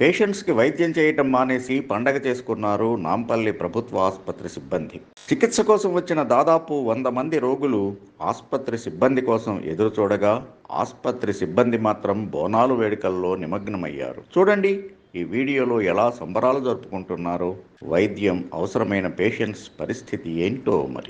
పేషెంట్స్కి వైద్యం చేయటం మానేసి పండగ చేసుకున్నారు నాంపల్లి ప్రభుత్వ ఆసుపత్రి సిబ్బంది. చికిత్స కోసం వచ్చిన దాదాపు 100 మంది రోగులు ఆసుపత్రి సిబ్బంది కోసం ఎదురు చూడగా ఆసుపత్రి సిబ్బంది మాత్రం బోనాలు వేడుకల్లో నిమగ్నమయ్యారు. చూడండి ఈ వీడియోలో ఎలా సంబరాలు జరుపుకుంటున్నారో. వైద్యం అవసరమైన పేషెంట్స్ పరిస్థితి ఏంటో మరి.